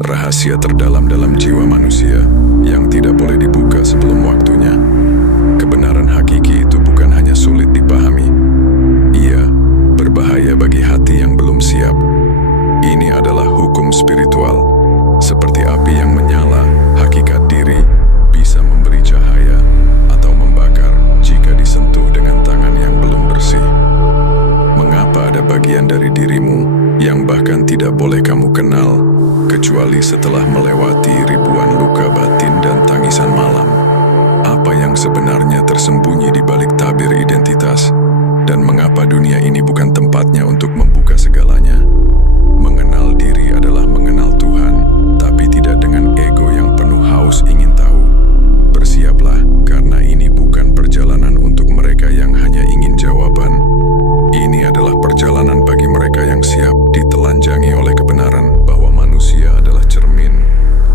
rahasia terdalam dalam jiwa manusia yang tidak boleh dibuka sebelum waktunya. Kebenaran hakiki itu bukan hanya sulit dipahami, ia berbahaya bagi hati yang belum siap. Ini adalah hukum spiritual. Seperti api yang menyala, hakikat diri bisa memberi cahaya atau membakar jika disentuh dengan tangan yang belum bersih. Mengapa ada bagian dari dirimu yang bahkan tidak boleh kamu kenal, kecuali setelah melewati ribuan luka batin dan tangisan malam? Apa yang sebenarnya tersembunyi di balik tabir identitas? Dan mengapa dunia ini bukan tempatnya untuk membuka segalanya? Mengenal diri adalah mengenal Tuhan, tapi tidak dengan ego yang penuh haus ingin tahu. Bersiaplah, karena ini bukan perjalanan untuk mereka yang hanya ingin jawaban. Ini adalah perjalanan bagi mereka yang siap ditelanjangi oleh kebenaran bahwa manusia adalah cermin,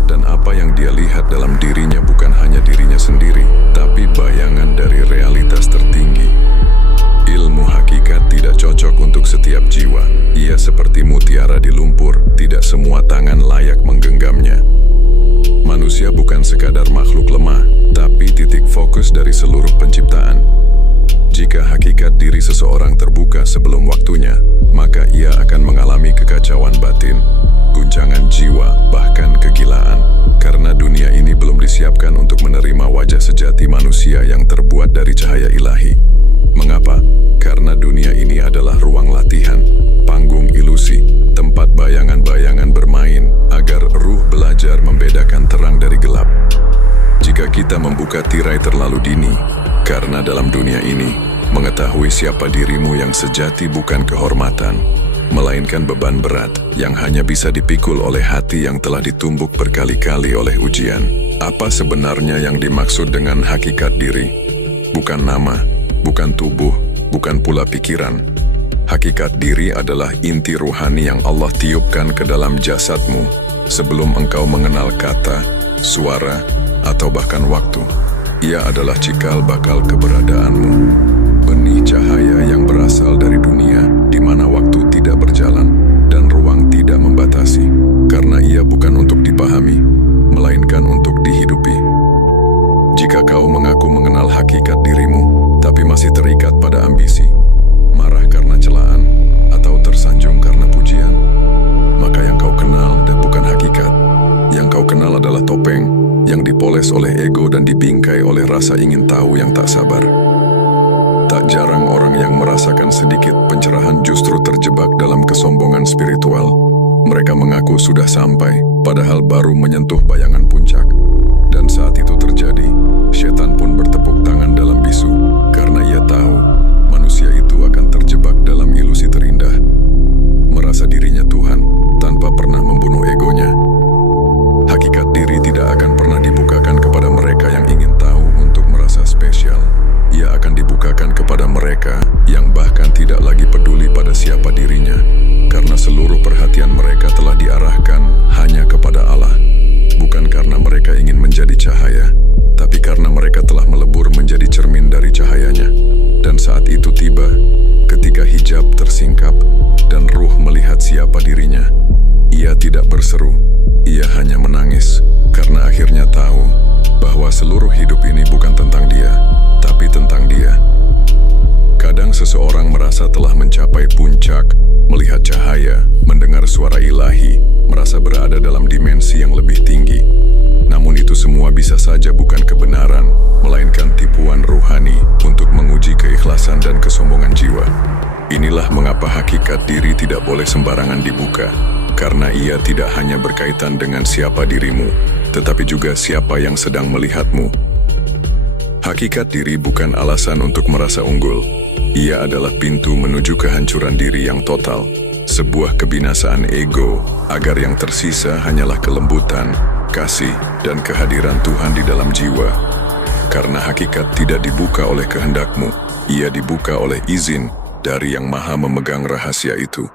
dan apa yang dia lihat dalam dirinya bukan hanya dirinya sendiri, tapi bayangan dari realitas tertinggi. Ilmu hakikat tidak cocok untuk setiap jiwa. Ia seperti mutiara di lumpur, tidak semua tangan layak menggenggamnya. Manusia bukan sekadar makhluk lemah, tapi titik fokus dari seluruh penciptaan. Jika hakikat diri seseorang terbuka sebelum waktunya, maka ia akan mengalami kekacauan batin, guncangan jiwa, bahkan kegilaan, karena dunia ini belum disiapkan untuk menerima wajah sejati manusia yang terbuat dari cahaya ilahi. Mengapa? Karena dunia ini adalah ruang latihan, panggung ilusi, tempat bayangan-bayangan bermain agar ruh belajar membedakan terang dari gelap. Jika kita membuka tirai terlalu dini, karena dalam dunia ini, mengetahui siapa dirimu yang sejati bukan kehormatan, melainkan beban berat yang hanya bisa dipikul oleh hati yang telah ditumbuk berkali-kali oleh ujian. Apa sebenarnya yang dimaksud dengan hakikat diri? Bukan nama, bukan tubuh, bukan pula pikiran. Hakikat diri adalah inti ruhani yang Allah tiupkan ke dalam jasadmu sebelum engkau mengenal kata, suara, atau bahkan waktu. Ia adalah cikal bakal keberadaanmu, benih cahaya yang berasal dari dunia di mana waktu tidak berjalan dan ruang tidak membatasi, karena ia bukan untuk dipahami, melainkan untuk dihidupi. Jika kau mengaku mengenal hakikat dirimu, tapi masih terikat pada ambisi, marah karena celaan, atau tersanjung karena pujian, maka yang kau kenal dan bukan hakikat. Yang kau kenal adalah topeng yang dipoles oleh ego dan dibingkai oleh rasa ingin tahu yang tak sabar. Tak jarang orang yang merasakan sedikit pencerahan justru terjebak dalam kesombongan spiritual. Mereka mengaku sudah sampai, padahal baru menyentuh bayangan puncak. Dan saat itu terjadi, setan pun bertepuk tangan dalam bisu, karena ia tahu manusia itu akan terjebak dalam ilusi terindah, merasa dirinya Tuhan tanpa pernah membunuh egonya. Hakikat diri tidak akan pernah dibukakan kepada mereka yang ingin tahu untuk merasa spesial. Ia akan dibukakan kepada mereka yang bahkan tidak lagi peduli pada siapa dirinya, karena seluruh perhatian mereka telah diarahkan hanya kepada Allah. Bukan karena mereka ingin menjadi cahaya, tapi karena mereka telah melebur menjadi cermin dari cahayanya. Dan saat itu tiba, ketika hijab tersingkap dan ruh melihat siapa dirinya, ia tidak berseru, ia hanya menangis, karena akhirnya tahu bahwa seluruh hidup ini bukan tentang dia, tapi tentang dia. Kadang seseorang merasa telah mencapai puncak, melihat cahaya, mendengar suara ilahi, merasa berada dalam dimensi yang lebih tinggi. Namun itu semua bisa saja bukan kebenaran, melainkan tipuan ruhani untuk menguji keikhlasan dan kesombongan jiwa. Inilah mengapa hakikat diri tidak boleh sembarangan dibuka, karena ia tidak hanya berkaitan dengan siapa dirimu, tetapi juga siapa yang sedang melihatmu. Hakikat diri bukan alasan untuk merasa unggul. Ia adalah pintu menuju kehancuran diri yang total, sebuah kebinasaan ego, agar yang tersisa hanyalah kelembutan, kasih, dan kehadiran Tuhan di dalam jiwa. Karena hakikat tidak dibuka oleh kehendakmu, ia dibuka oleh izin dari Yang Maha memegang rahasia itu.